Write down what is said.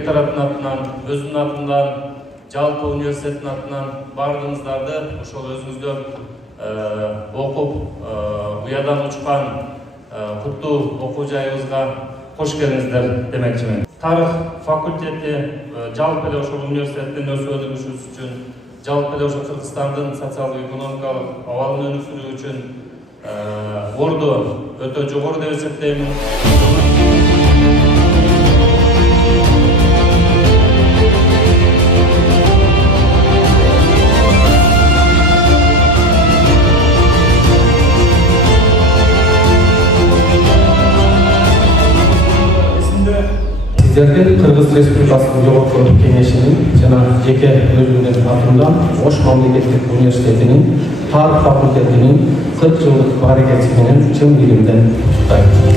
ректораттын атынан, өзүмдүн атымдан, жалпы университеттин атынан бардыгыңыздарды ошол өзүңүздөр окуп, уядан учкан куттуу окуу жайыбызга кош келиңиздер демекчимин. Тарых факультети жалпы эле ошол университеттин өсүп өнүгүшүбүз үчүн, жалпы эле ошо Кыргызстандын социалдык-экономикалык абалын өнүктүрүү үчүн орду өтө жогору деп эсептеймин. Сиздердин Кыргыз Республикасынын Жогорку Кеңешинин жана жеке өзүмдүн атымдан Ош мамлекеттик университетинин тарых факультетинин 40 жылдык баарыгерчилигинин чын дилимден куттуктайм.